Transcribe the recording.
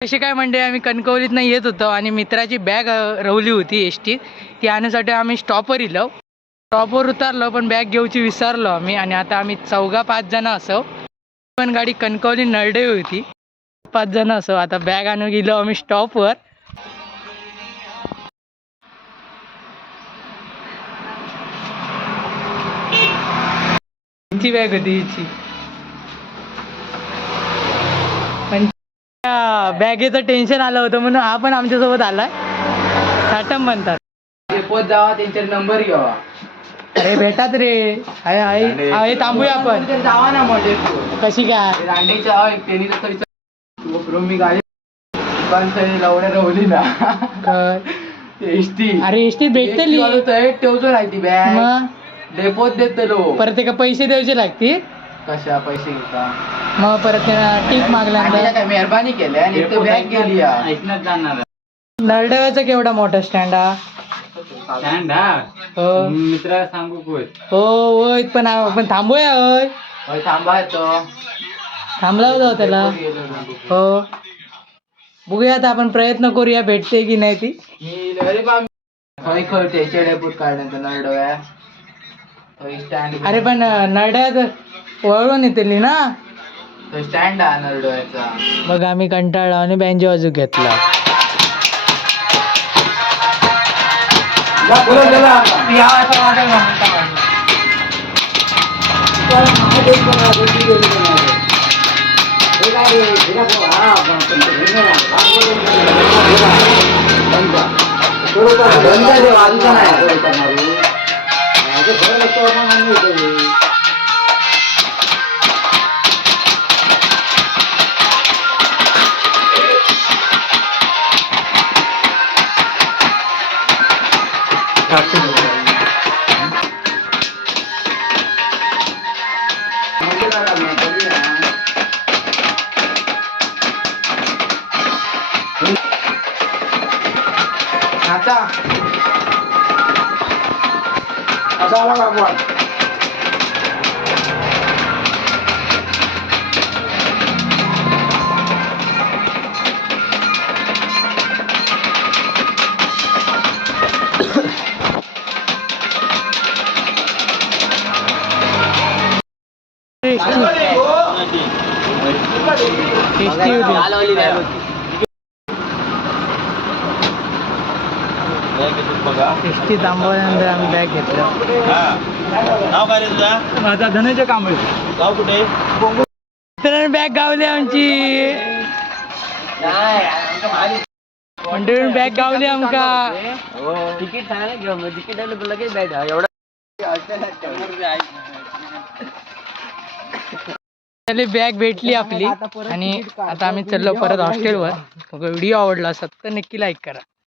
कशी काय म्हणजे आम्ही कणकवलीतनं येत होतो आणि मित्राची बॅग रवली होती एस टी ती आणण्यासाठी आम्ही स्टॉपवर इलो. स्टॉपवर उतरलो पण बॅग घेऊची विसरलो आम्ही आणि आता आम्ही चौघा पाच जण असो. पण गाडी कणकवली नरडे होती. पाच जण असो. आता बॅग आणून गेलो आम्ही स्टॉपवर हिची बॅग होती हिची पण त्या बॅगेचं टेन्शन आलं होतं म्हणून हा पण आमच्यासोबत आलाय. साटम म्हणतात. जावा त्यांचे नंबर घ्यावा अरे भेटात रे. आहे थांबूया आपण. जावा ना डेपोत कशी काय? रांडेच्या हय त्यांनी तर थंयचं उकरून मी गाडी पण थंय लवड्या रवली ना. काय? एसटी अरे एसटी भेटतली थंय ठेवचो नाही ती बॅग. डेपोत देतलो परत एका पैसे द्यायचे लागतील? कशा पैसे घेता? मग परत टीप आणि मागल्यानंतर काय मेहरबानी केल्या आणि एक तर बॅग गेली हा. ऐकण्यात जाणार नरडव्याचा केवढा मोठा स्टँड हा? स्टँड हा? मित्राला सांगू कोण? हो होय पण आपण थांबूया होय. होय, थांबा येतो थांबला होता त्याला. हो. बघूया आता आपण प्रयत्न करूया भेटते की नाही ती. मी अरे बा खंय काढण्यात स्टँड अरे पण नरड्यात वळून येतली ना? स्टँड हा नरडव्याचा मग आम्ही कंटाळलो आणि बँजो बाजू घेतला. आता आता आला बाबा टेस्टी टेस्टी होती टेस्टी थांबवल्यानंतर आम्ही बॅग घेतलं नाव काय तुझा माझा धनंजय कांबळे गाव कुठे मित्रांनो बॅग गावली आमची. मंडळी बॅग गावली आमका. तिकीट सांगा तिकीट आलं लगेच बॅग एवढा बॅग भेटली आपली. आणि आता आम्ही चाललो परत हॉस्टेलवर व्हिडिओ आवडला असेल तर नक्की लाईक करा.